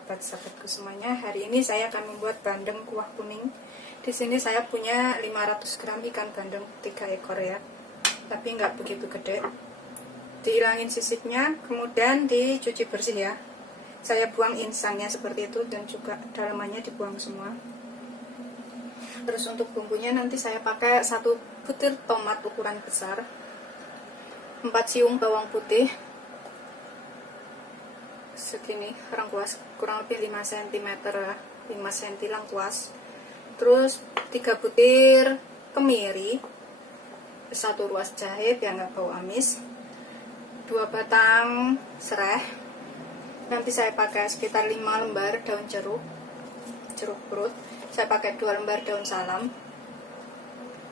sahabat-sahabatku semuanya. Hari ini saya akan membuat bandeng kuah kuning. Di sini saya punya 500 gram ikan bandeng 3 ekor ya. Tapi nggak begitu gede. Dihilangin sisitnya, kemudian dicuci bersih ya. Saya buang insangnya seperti itu dan juga dalamannya dibuang semua. Terus untuk bumbunya nanti saya pakai 1 butir tomat ukuran besar, 4 siung bawang putih segini lengkuas, kurang lebih 5 cm 5 cm lengkuas. Terus 3 butir kemiri, 1 ruas jahe biar nggak bau amis, 2 batang serai. Nanti saya pakai sekitar 5 lembar daun jeruk perut. Saya pakai 2 lembar daun salam.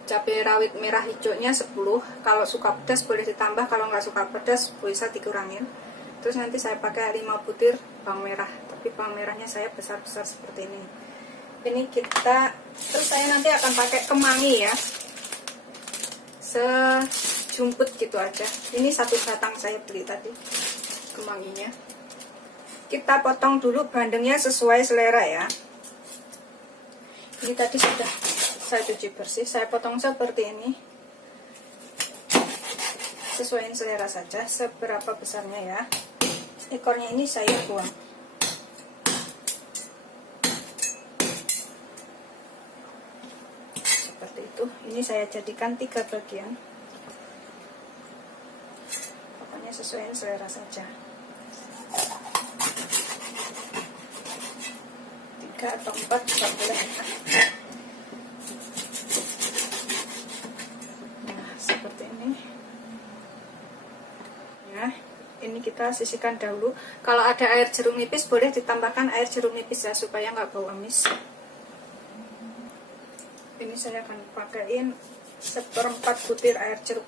Cabai rawit merah hijaunya 10. Kalau suka pedas boleh ditambah, kalau nggak suka pedas bisa dikurangin. Terus nanti saya pakai 5 butir bawang merah, tapi bawang merahnya saya besar-besar seperti ini. Terus saya nanti akan pakai kemangi ya, sejumput gitu aja. Ini 1 batang saya beli tadi kemanginya. Kita potong dulu bandengnya sesuai selera ya. Ini tadi sudah saya cuci bersih, saya potong seperti ini. Sesuaiin selera saja, seberapa besarnya ya. Ekornya ini saya buang. Seperti itu. Ini saya jadikan 3 bagian. Pokoknya sesuaiin selera saja. 3 atau 4 juga boleh. Nah, seperti ini. Ya, ini kita sisihkan dahulu. Kalau ada air jeruk nipis boleh ditambahkan air jeruk nipis ya, supaya nggak bau amis. Ini saya akan pakaiin 1/4 butir air jeruk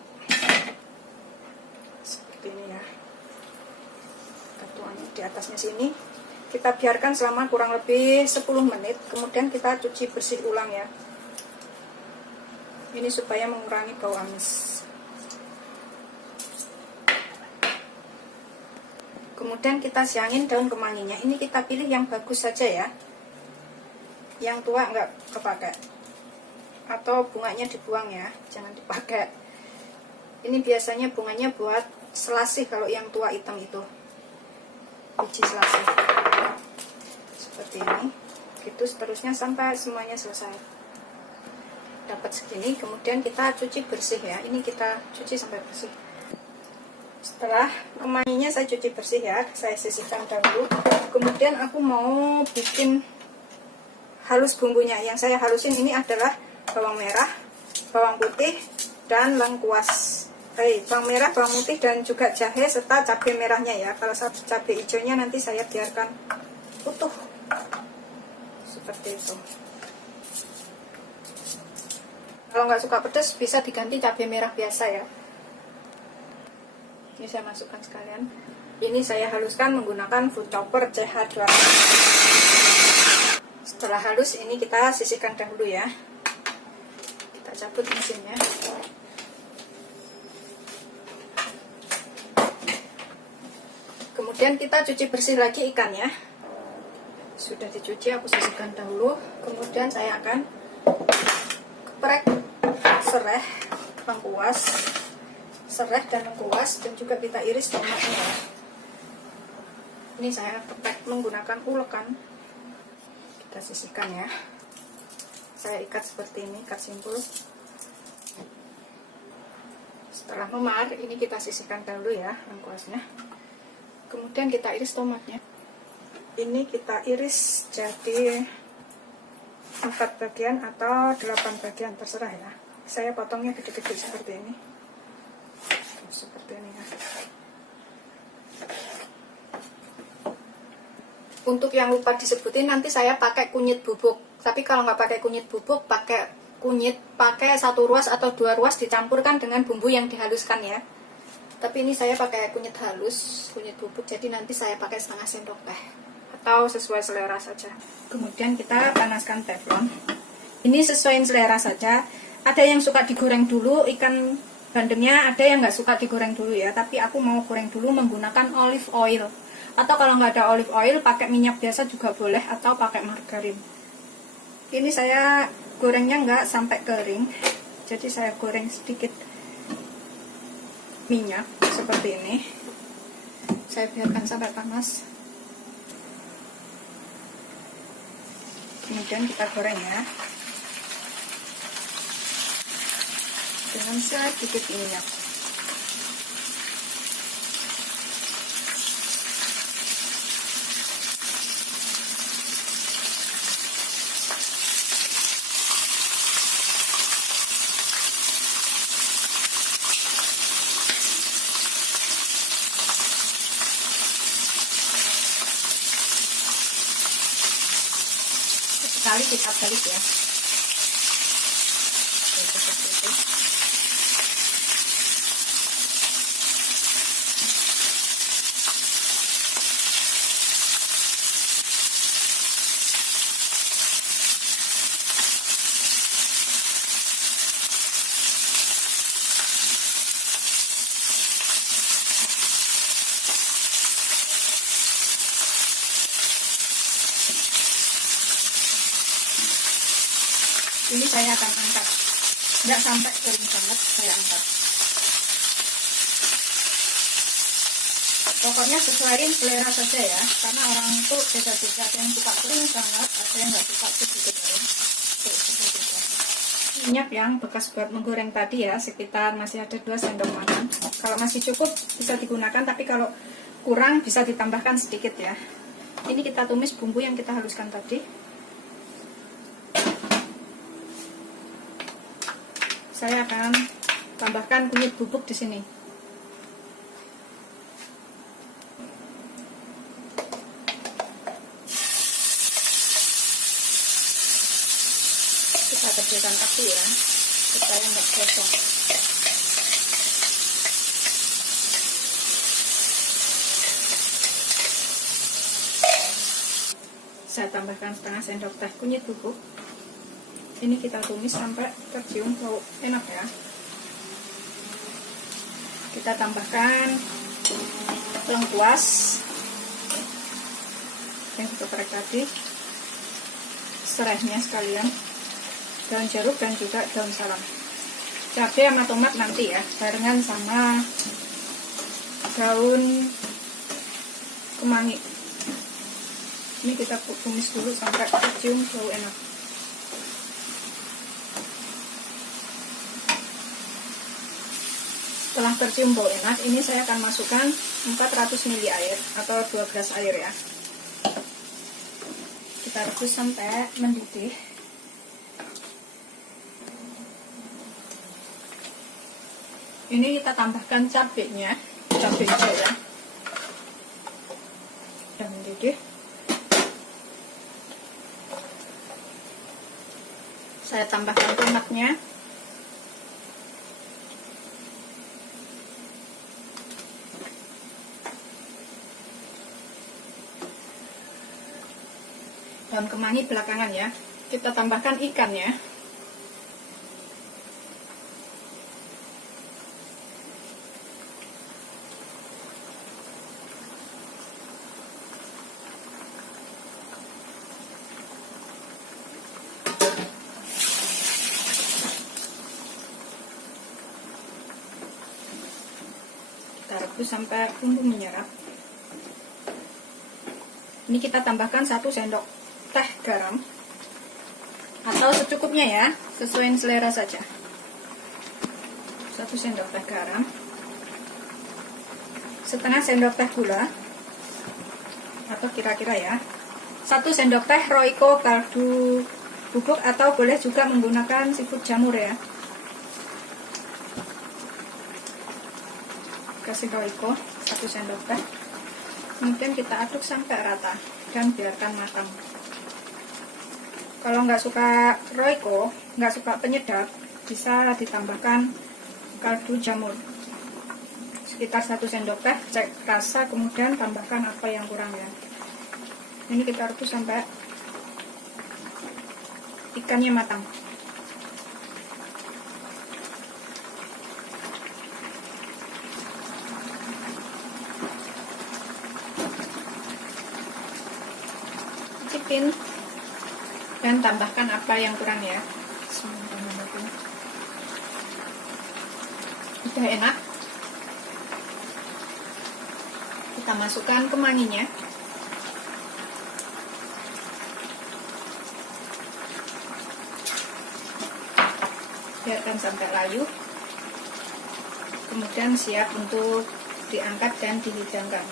seperti ini ya. Kita tuangin di atasnya sini. Kita biarkan selama kurang lebih 10 menit. Kemudian kita cuci bersih ulang ya. Ini supaya mengurangi bau amis. Kemudian kita siangin daun kemanginya. Ini kita pilih yang bagus saja ya. Yang tua nggak kepakai. Atau bunganya dibuang ya, jangan dipakai. Ini biasanya bunganya buat selasih kalau yang tua hitam itu. Biji selasih. Seperti ini. Gitu seterusnya sampai semuanya selesai. Dapat segini, kemudian kita cuci bersih ya. Ini kita cuci sampai bersih. Setelah kemanginya saya cuci bersih ya, saya sisihkan dahulu. Kemudian aku mau bikin halus bumbunya. Yang saya halusin ini adalah bawang merah, bawang putih, dan lengkuas. Bawang merah, bawang putih, dan juga jahe serta cabai merahnya ya. Kalau cabai hijaunya nanti saya biarkan utuh. Seperti itu. Kalau nggak suka pedas bisa diganti cabai merah biasa ya. Ini saya masukkan sekalian. Ini saya haluskan menggunakan food chopper CH200. Setelah halus, ini kita sisihkan dahulu ya. Kita cabut mesinnya. Kemudian kita cuci bersih lagi ikannya. Sudah dicuci, aku sisihkan dahulu. Kemudian saya akan geprek serai, lengkuas. Serai dan lengkuas, dan juga kita iris tomatnya. Ini saya geprek menggunakan ulekan. Kita sisihkan ya. Saya ikat seperti ini, ikat simpul. Setelah memar, ini kita sisihkan dahulu ya lengkuasnya. Kemudian kita iris tomatnya. Ini kita iris jadi 4 bagian atau 8 bagian, terserah ya. Saya potongnya gede-gede seperti ini. Seperti ini ya. Untuk yang lupa disebutin, nanti saya pakai kunyit bubuk. Tapi kalau nggak pakai kunyit bubuk, pakai 1 ruas atau 2 ruas dicampurkan dengan bumbu yang dihaluskan ya. Tapi ini saya pakai kunyit halus, kunyit bubuk, jadi nanti saya pakai setengah sendok teh atau sesuai selera saja. Kemudian kita panaskan teflon. Ini sesuai selera saja. Ada yang suka digoreng dulu ikan bandengnya, ada yang nggak suka digoreng dulu ya. Tapi aku mau goreng dulu menggunakan olive oil. Atau kalau nggak ada olive oil, pakai minyak biasa juga boleh, atau pakai margarin. Ini saya gorengnya nggak sampai kering, jadi saya goreng sedikit minyak seperti ini. Saya biarkan sampai panas. Kemudian kita goreng ya, dengan sedikit minyak. Sekali kita balik ya. Seperti itu. Ini saya akan angkat, nggak sampai kering banget, saya angkat. Pokoknya sesuaiin selera saja ya, karena orang itu beda-beda, ada yang suka kering banget, ada yang nggak suka sedikit kering. Minyak yang bekas buat menggoreng tadi ya, sekitar masih ada 2 sendok makan. Kalau masih cukup bisa digunakan, tapi kalau kurang bisa ditambahkan sedikit ya. Ini kita tumis bumbu yang kita haluskan tadi. Saya akan tambahkan kunyit bubuk di sini. Kita kecilkan api ya, supaya nggak gosong. Saya tambahkan setengah sendok teh kunyit bubuk. Ini kita tumis sampai tercium bau enak ya. Kita tambahkan lengkuas yang kita korek tadi, serainya sekalian, daun jeruk dan juga daun salam. Cabai sama tomat nanti ya, barengan sama daun kemangi. Ini kita tumis dulu sampai tercium bau enak. Setelah tercium bau enak, ini saya akan masukkan 400 ml air atau 2 gelas air ya. Kita rebus sampai mendidih. Ini kita tambahkan cabenya, cabai hijau ya. Sudah mendidih. Saya tambahkan tomatnya. Daun kemangi belakangan ya. Kita tambahkan ikannya. Kita rebus sampai bumbu menyerap. Ini kita tambahkan 1 sendok teh garam atau secukupnya ya, sesuai selera saja. 1 sendok teh garam, setengah sendok teh gula, atau kira-kira ya 1 sendok teh Royco kaldu bubuk, atau boleh juga menggunakan seafood jamur ya. Kasih Royco 1 sendok teh. Kemudian kita aduk sampai rata dan biarkan matang. Kalau nggak suka Royco, nggak suka penyedap, bisa ditambahkan kaldu jamur sekitar 1 sendok teh, cek rasa, kemudian tambahkan apa yang kurang ya. Ini kita rebus sampai ikannya matang. nikmatin dan tambahkan apa yang kurang ya. Bismillahirrahmanirrahim. Udah enak, kita masukkan kemanginya. Biarkan sampai layu, kemudian siap untuk diangkat dan dihidangkan.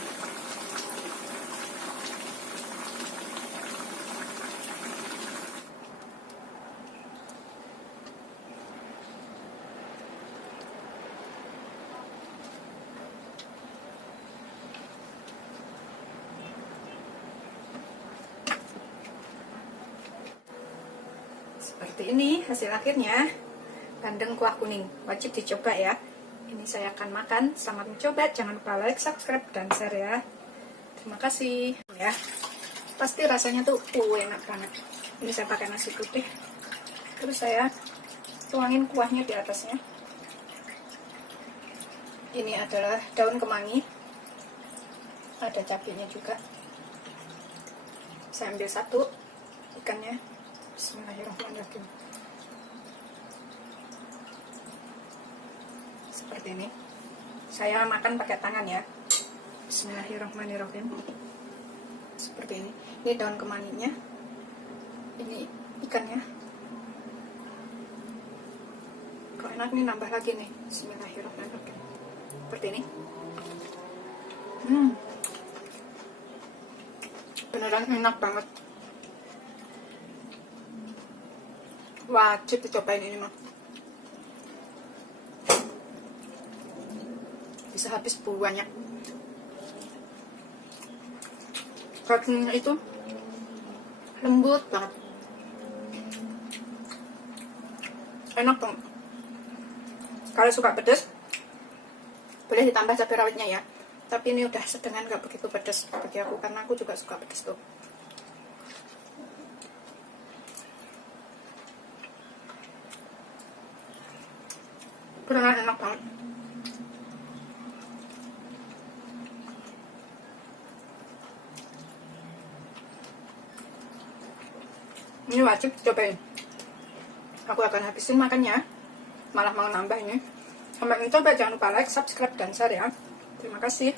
Seperti ini hasil akhirnya, bandeng kuah kuning. Wajib dicoba ya. Ini saya akan makan. Selamat mencoba. Jangan lupa like, subscribe, dan share ya. Terima kasih ya. Pasti rasanya tuh enak banget. Ini saya pakai nasi putih. Terus saya tuangin kuahnya di atasnya. Ini adalah daun kemangi. Ada cabenya juga. Saya ambil satu ikannya. Bismillahirrahmanirrahim. Seperti ini. Saya makan pakai tangan ya. Bismillahirrahmanirrahim. Seperti ini. Ini daun kemanginya. Ini ikannya. Kok enak nih, nambah lagi nih. Bismillahirrahmanirrahim. Seperti ini. Beneran enak banget. Wajib dicobain ini mah. Bisa habis banyak. Dagingnya itu lembut banget. Enak banget. Kalau suka pedas, boleh ditambah cabai rawitnya ya. Tapi ini udah sedengan, gak begitu pedas bagi aku, karena aku juga suka pedas tuh. Beneran enak banget. Ini wajib cobain. Aku akan habisin makannya, malah mau nambah ini. Sampai mencoba, jangan lupa like, subscribe, dan share ya. Terima kasih.